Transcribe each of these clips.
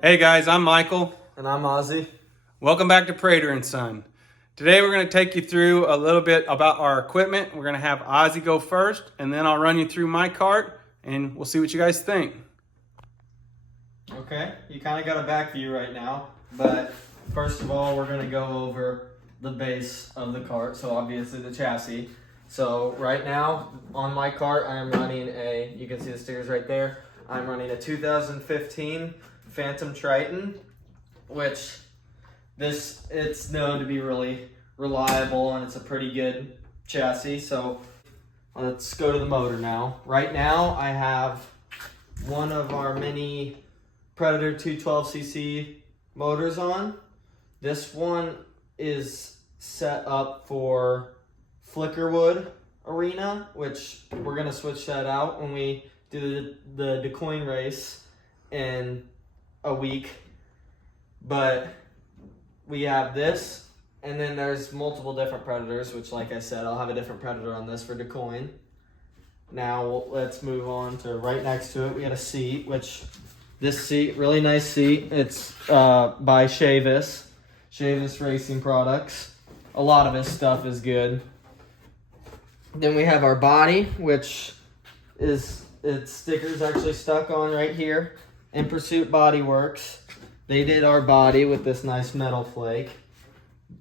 Hey guys, I'm Michael. And I'm Ozzy. Welcome back to Patriot & Son. Today we're going to take you through a little bit about our equipment. We're going to have Ozzy go first, and then I'll run you through my cart, and we'll see what you guys think. Okay, you kind of got a back view right now, but first of all, we're going to go over the base of the cart, so obviously the chassis. So right now, on my cart, I am running you can see the stickers right there, I'm running a 2015 Phantom Triton, which it's known to be really reliable and it's a pretty good chassis. So let's go to the motor now. Right now I have one of our mini Predator 212cc motors on. This one is set up for Flickerwood arena, which we're gonna switch that out when we do the DeCoin race in a week. But we have this, and then there's multiple different Predators, which like I said, I'll have a different Predator on this for DeCoin. Now let's move on to right next to it. We got a seat, which this seat, really nice seat. It's by Chavis Racing Products. A lot of his stuff is good. Then we have our body, which is its stickers actually stuck on right here. Inpursuit Bodyworks. They did our body with this nice metal flake.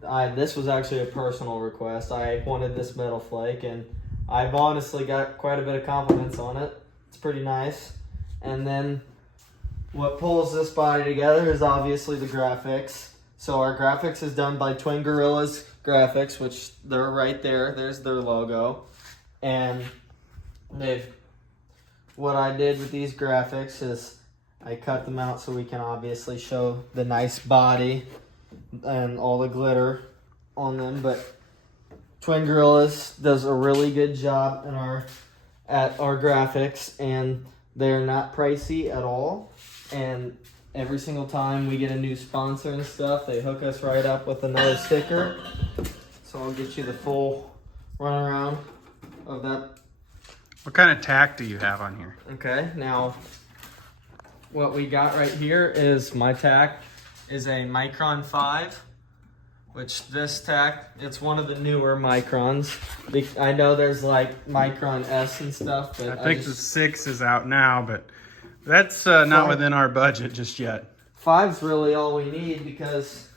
This was actually a personal request. I wanted this metal flake, and I've honestly got quite a bit of compliments on it. It's pretty nice. And then what pulls this body together is obviously the graphics. So our graphics is done by Twin Gorillas Graphics, which they're right there. There's their logo. And what I did with these graphics is I cut them out so we can obviously show the nice body and all the glitter on them. But Twin Gorillas does a really good job at our graphics, and they're not pricey at all. And every single time we get a new sponsor and stuff, they hook us right up with another sticker. So I'll get you the full runaround of that. What kind of tack do you have on here? Okay, now what we got right here is my tack is a Micron 5, which this tack, it's one of the newer Microns. I know there's like Micron S and stuff, but I think the 6 is out now, but that's not within our budget just yet. 5's really all we need because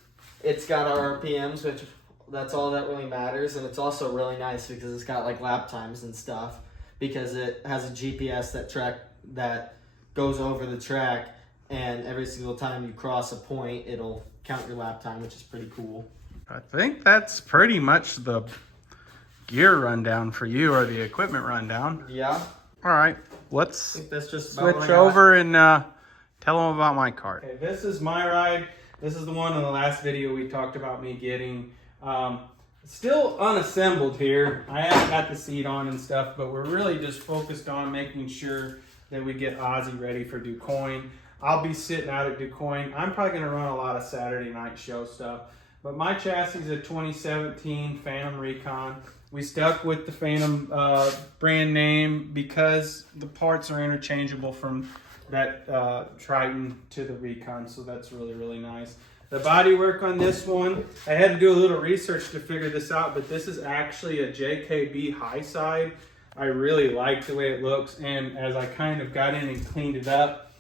it's got our RPMs, which that's all that really matters, and it's also really nice because it's got like lap times and stuff, because it has a GPS that goes over the track, and every single time you cross a point, it'll count your lap time, which is pretty cool. I think that's pretty much the gear rundown for you, or the equipment rundown. Yeah. All right, let's That's just switch over and tell them about my cart. Okay, this is my ride. This is the one in the last video we talked about me getting. Still unassembled here. I haven't got the seat on and stuff, but we're really just focused on making sure that we get Ozzy ready for DuCoin. I'll be sitting out at DuCoin. I'm probably going to run a lot of Saturday night show stuff. But my chassis is a 2017 Phantom Recon. We stuck with the Phantom brand name because the parts are interchangeable from that Triton to the Recon, so that's really, really nice. The body work on this one, I had to do a little research to figure this out, but this is actually a JKB high side. I really like the way it looks, and as I kind of got in and cleaned it up,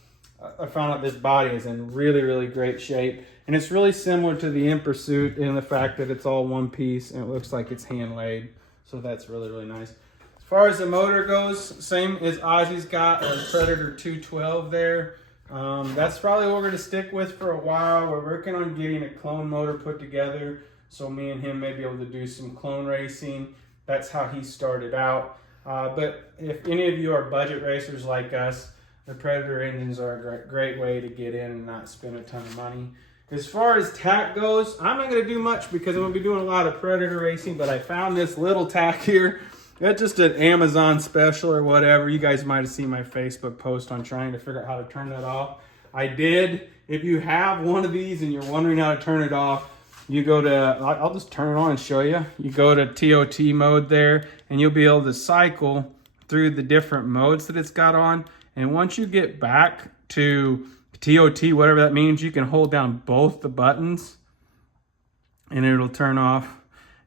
I found out this body is in really, really great shape. And it's really similar to the Inpursuit in the fact that it's all one piece and it looks like it's hand laid. So that's really, really nice. As far as the motor goes, same as Ozzy's got, our Predator 212 there. That's probably what we're going to stick with for a while. We're working on getting a clone motor put together so me and him may be able to do some clone racing. That's how he started out. But if any of you are budget racers like us, the Predator engines are a great way to get in and not spend a ton of money. As far as tack goes, I'm not going to do much because I'm going to be doing a lot of Predator racing, but I found this little tack here. It's just an Amazon special or whatever. You guys might have seen my Facebook post on trying to figure out how to turn that off. I did. If you have one of these and you're wondering how to turn it off, you go to, I'll just turn it on and show you. You go to TOT mode there, and you'll be able to cycle through the different modes that it's got on. And once you get back to TOT, whatever that means, you can hold down both the buttons and it'll turn off.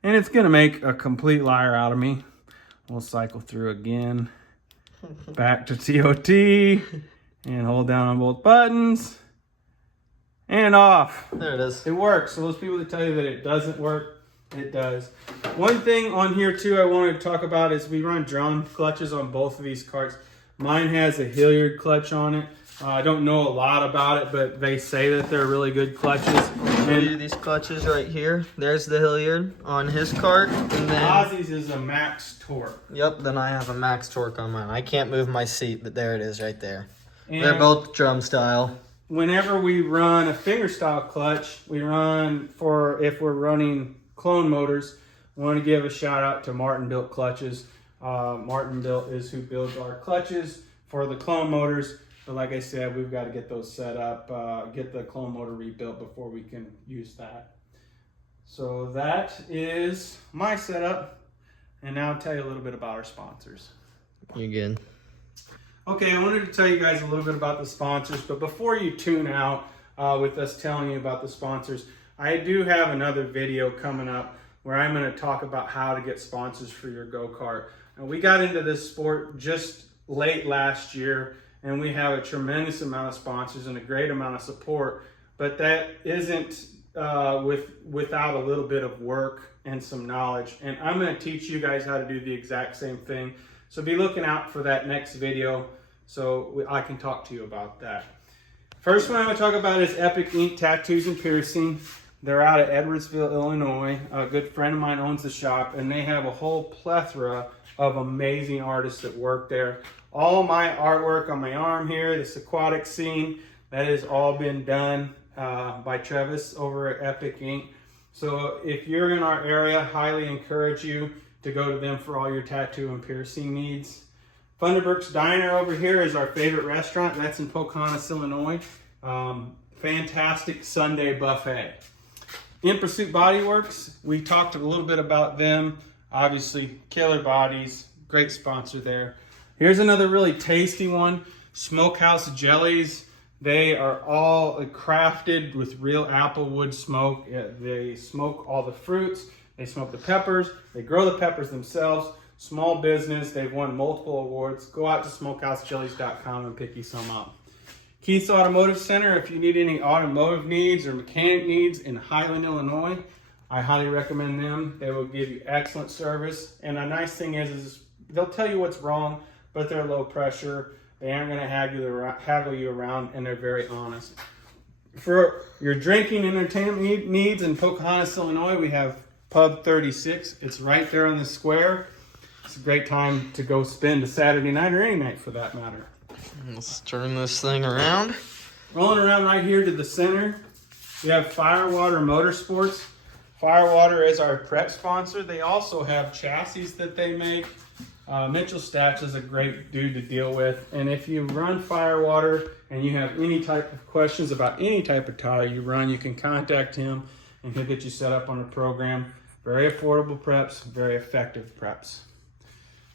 And it's gonna make a complete liar out of me. We'll cycle through again. Back to TOT and hold down on both buttons and off. There it is. It works. So those people that tell you that it doesn't work, it does. One thing on here too I wanted to talk about is we run drum clutches on both of these carts. Mine has a Hilliard clutch on it. I don't know a lot about it, but they say that they're really good clutches. I'll show you these clutches right here. There's the Hilliard on his cart. And then Ozzy's is a max torque. Yep, then I have a max torque on mine. I can't move my seat, but there it is right there. And they're both drum style. Whenever we run a finger style clutch, we run for, if we're running clone motors, we want to give a shout out to Martin Built Clutches. Martin Built is who builds our clutches for the clone motors. But like I said, we've got to get those set up, get the clone motor rebuilt before we can use that. So that is my setup. And now I'll tell you a little bit about our sponsors. You're good. Okay, I wanted to tell you guys a little bit about the sponsors, but before you tune out with us telling you about the sponsors, I do have another video coming up where I'm going to talk about how to get sponsors for your go-kart. Now, we got into this sport just late last year, and we have a tremendous amount of sponsors and a great amount of support, but that isn't without a little bit of work and some knowledge. And I'm going to teach you guys how to do the exact same thing. So be looking out for that next video so I can talk to you about that. First one I'm going to talk about is Epic Ink Tattoos and Piercing. They're out of Edwardsville, Illinois. A good friend of mine owns the shop, and they have a whole plethora of amazing artists that work there. All my artwork on my arm here, this aquatic scene, that has all been done by Travis over at Epic Ink. So if you're in our area, highly encourage you to go to them for all your tattoo and piercing needs. Funderburk's Diner over here is our favorite restaurant. That's in Pocahontas, Illinois. Fantastic Sunday buffet. Inpursuit Bodyworks, we talked a little bit about them. Obviously, killer bodies, great sponsor there. Here's another really tasty one, Smokehouse Jellies. They are all crafted with real applewood smoke. They smoke all the fruits, they smoke the peppers, they grow the peppers themselves. Small business, they've won multiple awards. Go out to smokehousejellies.com and pick you some up. Keith's Automotive Center, if you need any automotive needs or mechanic needs in Highland, Illinois, I highly recommend them. They will give you excellent service. And a nice thing is they'll tell you what's wrong, but they're low pressure. They aren't going to haggle you around, and they're very honest. For your drinking entertainment needs in Pocahontas, Illinois, we have Pub 36. It's right there on the square. It's a great time to go spend a Saturday night or any night for that matter. Let's turn this thing around. Rolling around right here to the center, we have Firewater Motorsports. Firewater is our prep sponsor. They also have chassis that they make. Mitchell Stats is a great dude to deal with. And if you run Firewater and you have any type of questions about any type of tire you run, you can contact him and he'll get you set up on a program. Very affordable preps, very effective preps.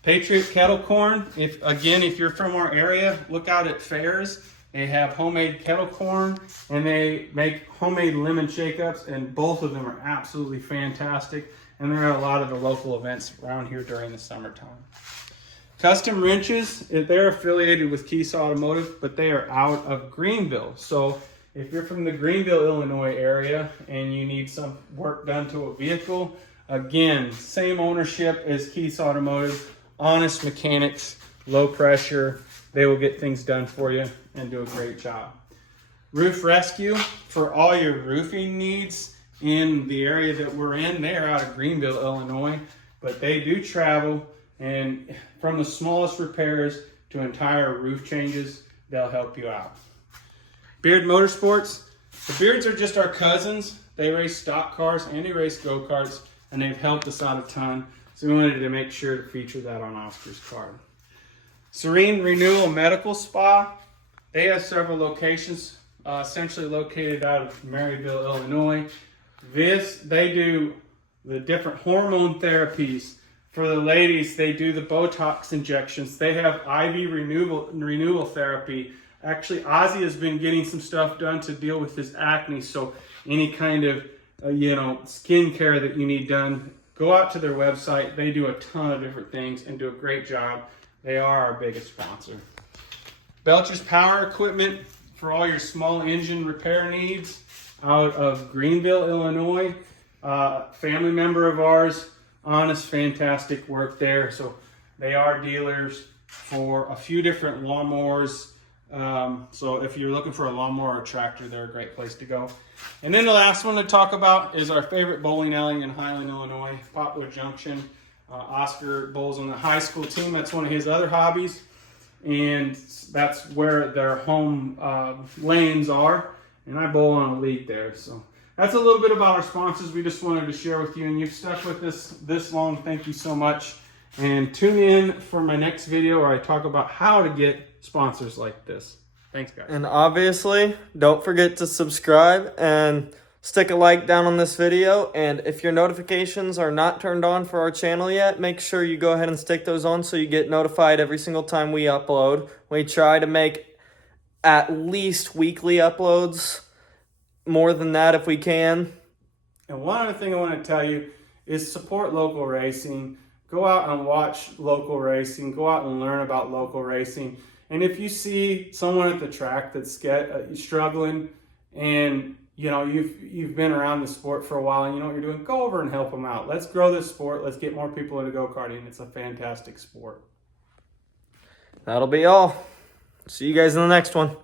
Patriot Kettle Korn. If you're from our area, look out at fairs. They have homemade kettle corn and they make homemade lemon shake-ups, and both of them are absolutely fantastic. And they're at a lot of the local events around here during the summertime. Custom Wrenches, they're affiliated with Keith's Automotive, but they are out of Greenville. So if you're from the Greenville, Illinois area and you need some work done to a vehicle, again, same ownership as Keith's Automotive, honest mechanics, low pressure. They will get things done for you and do a great job. Roof Rescue, for all your roofing needs in the area that we're in. They are out of Greenville, Illinois, but they do travel, and from the smallest repairs to entire roof changes, they'll help you out. Beard Motorsports, the Beards are just our cousins. They race stock cars and they race go-karts, and they've helped us out a ton. So we wanted to make sure to feature that on Oscar's card. Serene Renewal Medical Spa. They have several locations, essentially located out of Maryville, Illinois. They do the different hormone therapies. For the ladies, they do the Botox injections. They have IV renewal therapy. Actually, Ozzy has been getting some stuff done to deal with his acne. So any kind of, skin care that you need done, go out to their website. They do a ton of different things and do a great job. They are our biggest sponsor. Belcher's Power Equipment for all your small engine repair needs out of Greenville, Illinois. Family member of ours, honest, fantastic work there. So they are dealers for a few different lawnmowers. So if you're looking for a lawnmower or a tractor, they're a great place to go. And then the last one to talk about is our favorite bowling alley in Highland, Illinois, Poplar Junction. Oscar bowls on the high school team. That's one of his other hobbies. And that's where their home lanes are. And I bowl on a league there. So that's a little bit about our sponsors we just wanted to share with you. And you've stuck with us this long. Thank you so much. And tune in for my next video where I talk about how to get sponsors like this. Thanks, guys. And obviously, don't forget to subscribe and stick a like down on this video. And if your notifications are not turned on for our channel yet, make sure you go ahead and stick those on so you get notified every single time we upload. We try to make at least weekly uploads, more than that if we can. And one other thing I want to tell you is support local racing. Go out and watch local racing. Go out and learn about local racing. And if you see someone at the track that's struggling and you've been around the sport for a while and you know what you're doing, go over and help them out. Let's grow this sport. Let's get more people into go-karting. It's a fantastic sport. That'll be all. See you guys in the next one.